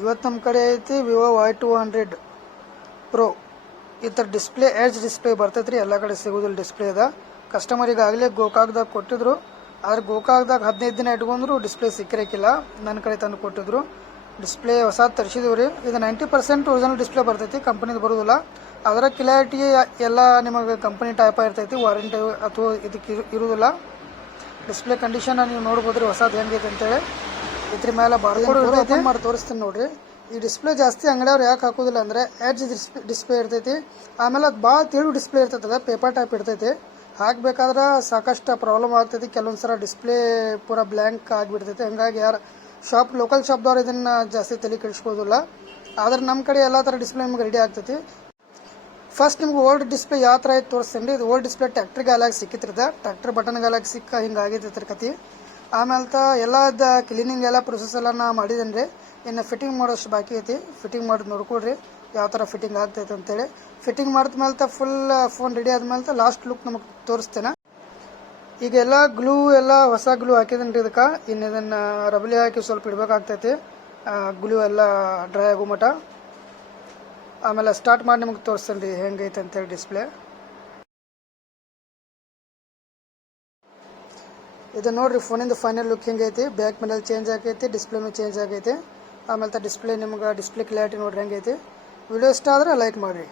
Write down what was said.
ಇವತ್ತು ನಮ್ಮ ಕಡೆ ಐತಿ ವಿವೋ Y200 Pro. ಈ ಥರ ಡಿಸ್ಪ್ಲೇ ಎಡ್ಜ್ ಡಿಸ್ಪ್ಲೇ ಬರ್ತೈತೆ ರೀ. ಎಲ್ಲ ಕಡೆ ಸಿಗೋದಿಲ್ಲ ಡಿಸ್ಪ್ಲೇ ಅದ. ಕಸ್ಟಮರ್ ಈಗಾಗಲೇ ಗೋಕಾಕ್ದಾಗ ಕೊಟ್ಟಿದ್ರು. ಆದ್ರೆ ಗೋಕಾಕ್ದಾಗ 15 ದಿನ ಇಟ್ಕೊಂಡ್ರು ಡಿಸ್ಪ್ಲೇ ಸಿಕ್ಕಿರಕ್ಕಿಲ್ಲ. ನನ್ನ ಕಡೆ ತಂದು ಕೊಟ್ಟಿದ್ರು. ಡಿಸ್ಪ್ಲೇ ಹೊಸ ತರಿಸಿದೀವಿ ರೀ. ಇದು 90% ಒರಿಜಿನಲ್ ಡಿಸ್ಪ್ಲೇ ಬರ್ತೈತಿ, ಕಂಪನಿದು ಬರೋದಿಲ್ಲ. ಅದರ ಕ್ಲಾರಿಟಿ ಎಲ್ಲ ನಿಮಗೆ ಕಂಪನಿ ಟೈಪ್ ಇರ್ತೈತಿ, ವಾರಂಟಿ ಅಥವಾ ಇದಕ್ಕೆ ಇರುವುದಿಲ್ಲ. ಡಿಸ್ಪ್ಲೇ ಕಂಡೀಷನ್ ನೀವು ನೋಡ್ಬೋದ್ರಿ ಹೊಸದು ಹೆಂಗೈತೆ ಅಂತೇಳಿ. ಇದ್ರ ಮೇಲೆ ಓಪನ್ ಮಾಡಿ ತೋರಿಸ್ತೀನಿ ನೋಡ್ರಿ. ಈ ಡಿಸ್ಪ್ಲೇ ಜಾಸ್ತಿ ಅಂಗಡಿಯವ್ರು ಯಾಕೆ ಹಾಕೋದಿಲ್ಲ ಅಂದ್ರೆ ಎಡ್ಜ್ ಡಿಸ್ಪ್ಲೇ ಇರ್ತೈತಿ. ಆಮೇಲೆ ಅದು ಭಾಳ ತಿಳು ಡಿಸ್ಪ್ಲೇ ಇರ್ತೈತದ, ಪೇಪರ್ ಟೈಪ್ ಇರ್ತೈತಿ. ಹಾಕ್ಬೇಕಾದ್ರೆ ಸಾಕಷ್ಟು ಪ್ರಾಬ್ಲಮ್ ಆಗ್ತೈತಿ. ಕೆಲವೊಂದ್ಸಲ ಡಿಸ್ಪ್ಲೇ ಪೂರಾ ಬ್ಲ್ಯಾಂಕ್ ಆಗಿಬಿಡ್ತೈತಿ. ಹಂಗಾಗಿ ಯಾರು ಲೋಕಲ್ ಶಾಪ್ದವ್ರು ಇದನ್ನ ಜಾಸ್ತಿ ತಲೆ ಕೆಡಿಸ್ಕೋದಿಲ್ಲ. ಆದ್ರೆ ನಮ್ಮ ಕಡೆ ಎಲ್ಲ ಥರ ಡಿಸ್ಪ್ಲೇ ನಿಮ್ಗೆ ರೆಡಿ ಆಗ್ತೈತಿ. ಫಸ್ಟ್ ನಿಮ್ಗೆ ಓಲ್ಡ್ ಡಿಸ್ಪ್ಲೇ ಯಾವ ಥರ ಐತೆ ತೋರಿಸ್ತೇನೆ. ಇದು ಓಲ್ಡ್ ಡಿಸ್ಪ್ಲೇ ಟ್ಯಾಕ್ಟ್ರ್ ಗಾಲಾಗಿ ಸಿಕ್ಕಿರ್ತದೆ. ಟ್ಯಾಕ್ಟ್ರ್ ಬಟನ್ ಗಾಲಾಗಿ ಸಿಕ್ಕ ಹಿಂಗೆ ಆಗೈತಿ ಕತಿ. ಆಮೇಲೆ ಎಲ್ಲದ ಕ್ಲೀನಿಂಗ್ ಎಲ್ಲ ಪ್ರೊಸೆಸ್ ಎಲ್ಲ ನಾ ಮಾಡಿದೇನೆ ರೀ. ಇನ್ನು ಫಿಟ್ಟಿಂಗ್ ಮಾಡೋಷ್ಟು ಬಾಕಿ ಐತಿ. ಫಿಟ್ಟಿಂಗ್ ಮಾಡೋದು ನೋಡ್ಕೊಡ್ರಿ ಯಾವ ಥರ ಫಿಟ್ಟಿಂಗ್ ಆಗ್ತೈತೆ ಅಂತೇಳಿ. ಫಿಟ್ಟಿಂಗ್ ಮಾಡಿದ್ಮೇಲೆ ಫುಲ್ ಫೋನ್ ರೆಡಿ ಆದ್ಮೇಲೆ ಲಾಸ್ಟ್ ಲುಕ್ ನಮಗೆ ತೋರಿಸ್ತೇನೆ. ಈಗ ಎಲ್ಲ ಗ್ಲೂ ಎಲ್ಲ ಹೊಸ ಗ್ಲೂ ಹಾಕಿದೇನೆ ರೀ ಇದಕ್ಕೆ. ಇನ್ನು ಇದನ್ನು ರಬಲಿ ಹಾಕಿ ಸ್ವಲ್ಪ ಇಡಬೇಕಾಗ್ತೈತಿ, ಗ್ಲೂ ಎಲ್ಲ ಡ್ರೈ ಆಗೋ ಮಟ. ಆಮೇಲೆ ಸ್ಟಾರ್ಟ್ ಮಾಡಿ ನಿಮಗೆ ತೋರಿಸ್ತೇನೆ ರೀ ಹೆಂಗೈತೆ ಅಂತೇಳಿ ಡಿಸ್ಪ್ಲೇ. ಇದು ನೋಡ್ರಿ ಫೋನಿಂದ ಫೈನಲ್ ಲುಕ್ ಹೆಂಗೈತಿ. ಬ್ಯಾಕ್ ಮೇಲೆ ಚೇಂಜ್ ಆಗೈತಿ, ಡಿಸ್ಪ್ಲೇನು ಚೇಂಜ್ ಆಗೈತಿ. ಆಮೇಲೆ ಡಿಸ್ಪ್ಲೇ ನಿಮ್ಗೆ ಡಿಸ್ಪ್ಲೇ ಕ್ಲಾರಿಟಿ ನೋಡ್ರಿ ಹೆಂಗೈತಿ. ವಿಡಿಯೋ ಇಷ್ಟ ಆದರೆ ಲೈಕ್ ಮಾಡಿರಿ.